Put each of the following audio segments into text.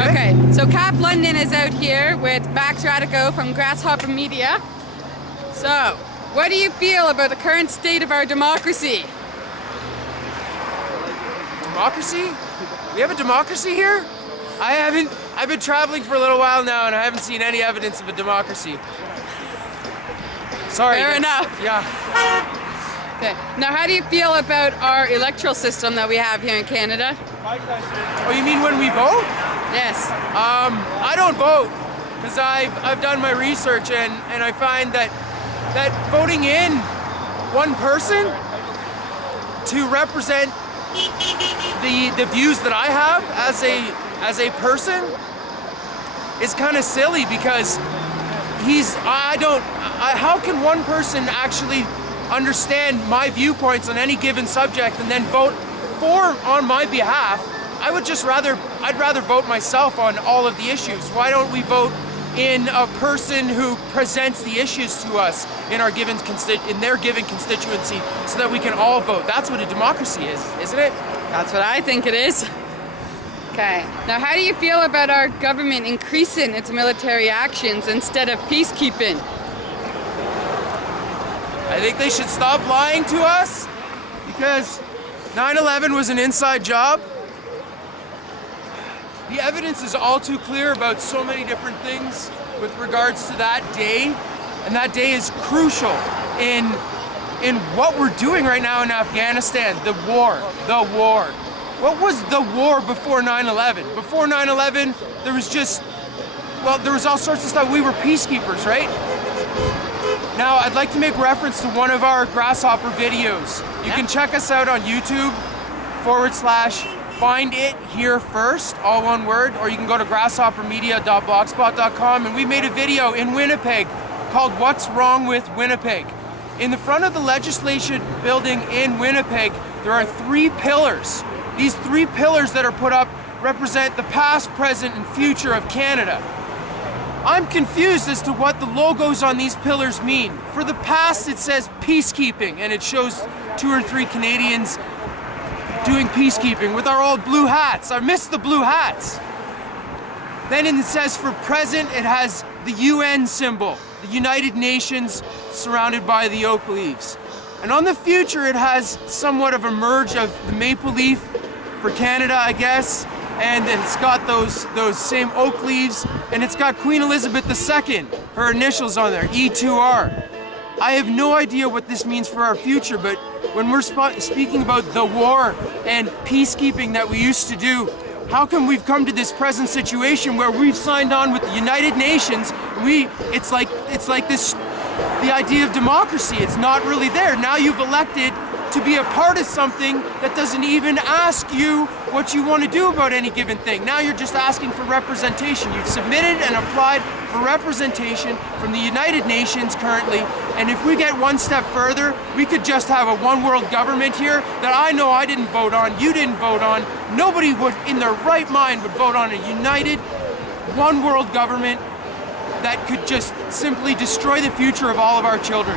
Okay, so Cap London is out here with Max Radico from Grasshopper Media. So, what do you feel about the current state of our democracy? Democracy? We have a democracy here? I've been traveling for a little while now and I haven't seen any evidence of a democracy. Sorry. Fair enough. Yeah. Okay. Now, how do you feel about our electoral system that we have here in Canada? Oh, you mean when we vote? Yes. I don't vote because I've done my research and I find that voting in one person to represent the views that I have as a person is kind of silly because how can one person actually understand my viewpoints on any given subject and then vote on my behalf? I'd rather vote myself on all of the issues. Why don't we vote in a person who presents the issues to us in their given constituency so that we can all vote? That's what a democracy is, isn't it? That's what I think it is. Okay. Now, how do you feel about our government increasing its military actions instead of peacekeeping? I think they should stop lying to us because 9/11 was an inside job. The evidence is all too clear about so many different things with regards to that day, and that day is crucial in what we're doing right now in Afghanistan, the war. What was the war before 9/11? Before 9/11, there was all sorts of stuff. We were peacekeepers, right? Now, I'd like to make reference to one of our Grasshopper videos. You can check us out on YouTube /Find It Here First, all one word, or you can go to grasshoppermedia.blogspot.com, and we made a video in Winnipeg called What's Wrong with Winnipeg? In the front of the legislation building in Winnipeg, there are 3 pillars. These 3 pillars that are put up represent the past, present, and future of Canada. I'm confused as to what the logos on these pillars mean. For the past, it says peacekeeping, and it shows 2 or 3 Canadians doing peacekeeping with our old blue hats. I miss the blue hats. Then it says for present, it has the UN symbol, the United Nations surrounded by the oak leaves. And on the future, it has somewhat of a merge of the maple leaf for Canada, I guess, and it's got those same oak leaves, and it's got Queen Elizabeth II, her initials on there, E2R. I have no idea what this means for our future, but when we're speaking about the war and peacekeeping that we used to do, how come we've come to this present situation where we've signed on with the United Nations? It's like the idea of democracy. It's not really there. Now you've elected to be a part of something that doesn't even ask you what you want to do about any given thing. Now you're just asking for representation. You've submitted and applied for representation from the United Nations currently, and if we get one step further, we could just have a one world government here that I know I didn't vote on, you didn't vote on, nobody would in their right mind would vote on a united one world government that could just simply destroy the future of all of our children.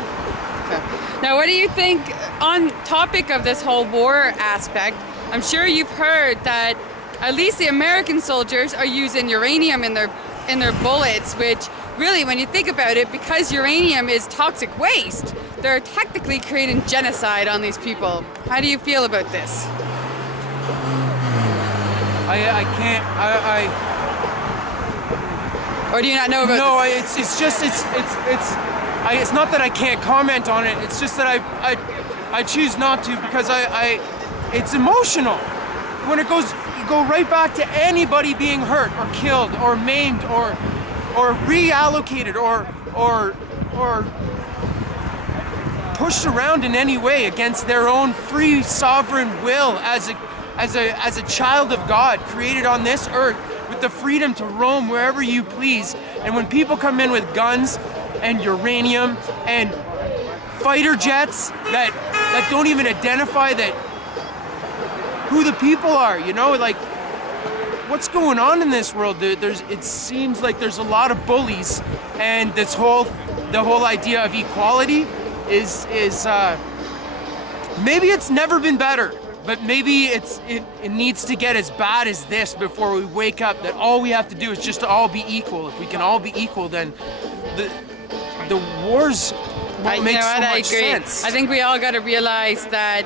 Okay. Now, what do you think on topic of this whole war aspect? I'm sure you've heard that at least the American soldiers are using uranium in their bullets, which really, when you think about it, because uranium is toxic waste, they're technically creating genocide on these people. How do you feel about this? I can't. Or do you not know about No, this? it's not that I can't comment on it. It's just that I choose not to because it's emotional. When you go right back to anybody being hurt or killed or maimed or reallocated or pushed around in any way against their own free sovereign will as a child of God created on this earth with the freedom to roam wherever you please. And when people come in with guns and uranium and fighter jets that don't even identify who the people are, like what's going on in this world? It seems like there's a lot of bullies, and the whole idea of equality is maybe it's never been better. But maybe it needs to get as bad as this before we wake up that all we have to do is just to all be equal. If we can all be equal, then the wars won't make so much sense. I think we all got to realize that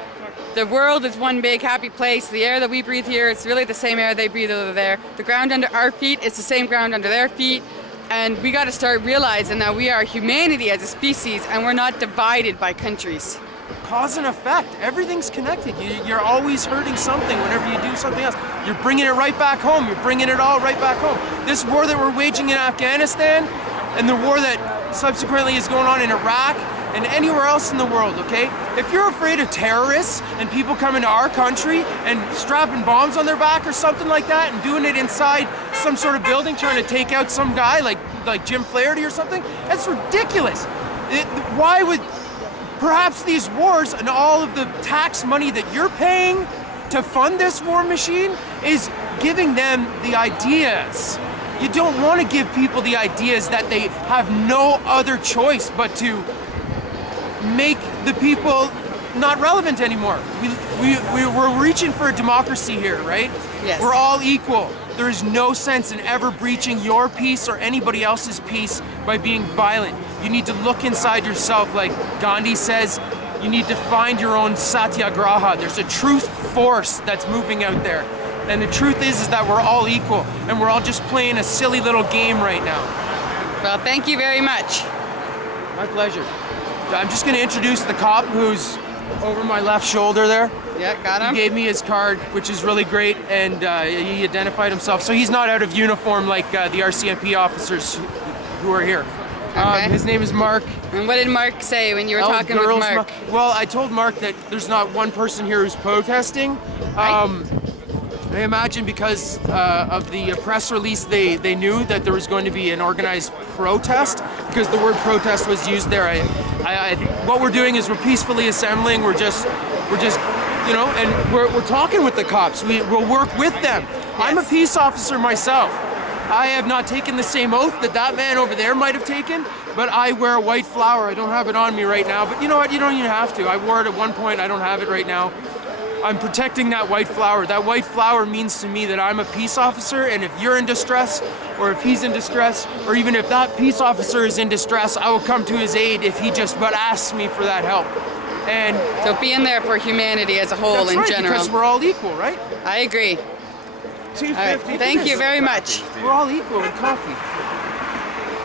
the world is one big happy place. The air that we breathe here, it's really the same air they breathe over there. The ground under our feet, it's the same ground under their feet. And we got to start realizing that we are humanity as a species and we're not divided by countries. Cause and effect. Everything's connected. You're always hurting something whenever you do something else. You're bringing it right back home. You're bringing it all right back home. This war that we're waging in Afghanistan and the war that subsequently is going on in Iraq and anywhere else in the world, okay? If you're afraid of terrorists and people coming to our country and strapping bombs on their back or something like that and doing it inside some sort of building trying to take out some guy like Jim Flaherty or something, that's ridiculous. Why would... Perhaps these wars and all of the tax money that you're paying to fund this war machine is giving them the ideas. You don't want to give people the ideas that they have no other choice but to make the people not relevant anymore. We're reaching for a democracy here, right? Yes. We're all equal. There is no sense in ever breaching your peace or anybody else's peace by being violent. You need to look inside yourself, like Gandhi says. You need to find your own satyagraha. There's a truth force that's moving out there. And the truth is that we're all equal, and we're all just playing a silly little game right now. Well, thank you very much. My pleasure. I'm just gonna introduce the cop who's over my left shoulder there. Yeah, got him. He gave me his card, which is really great, and he identified himself. So he's not out of uniform like the RCMP officers who are here. Okay. His name is Mark. And what did Mark say when you were talking with Mark? Well, I told Mark that there's not one person here who's protesting. Right. I imagine because of the press release, they knew that there was going to be an organized protest because the word protest was used there. What we're doing is we're peacefully assembling. We're just, you know, and we're talking with the cops. We'll work with them. Yes. I'm a peace officer myself. I have not taken the same oath that man over there might have taken, but I wear a white flower. I don't have it on me right now, but you know what? You don't even have to. I wore it at one point. I don't have it right now. I'm protecting that white flower. That white flower means to me that I'm a peace officer, and if you're in distress, or if he's in distress, or even if that peace officer is in distress, I will come to his aid if he just but asks me for that help. And so being there for humanity as a whole in general. Because we're all equal, right? I agree. $2.50. All right. Thank you very much. We're all equal in coffee.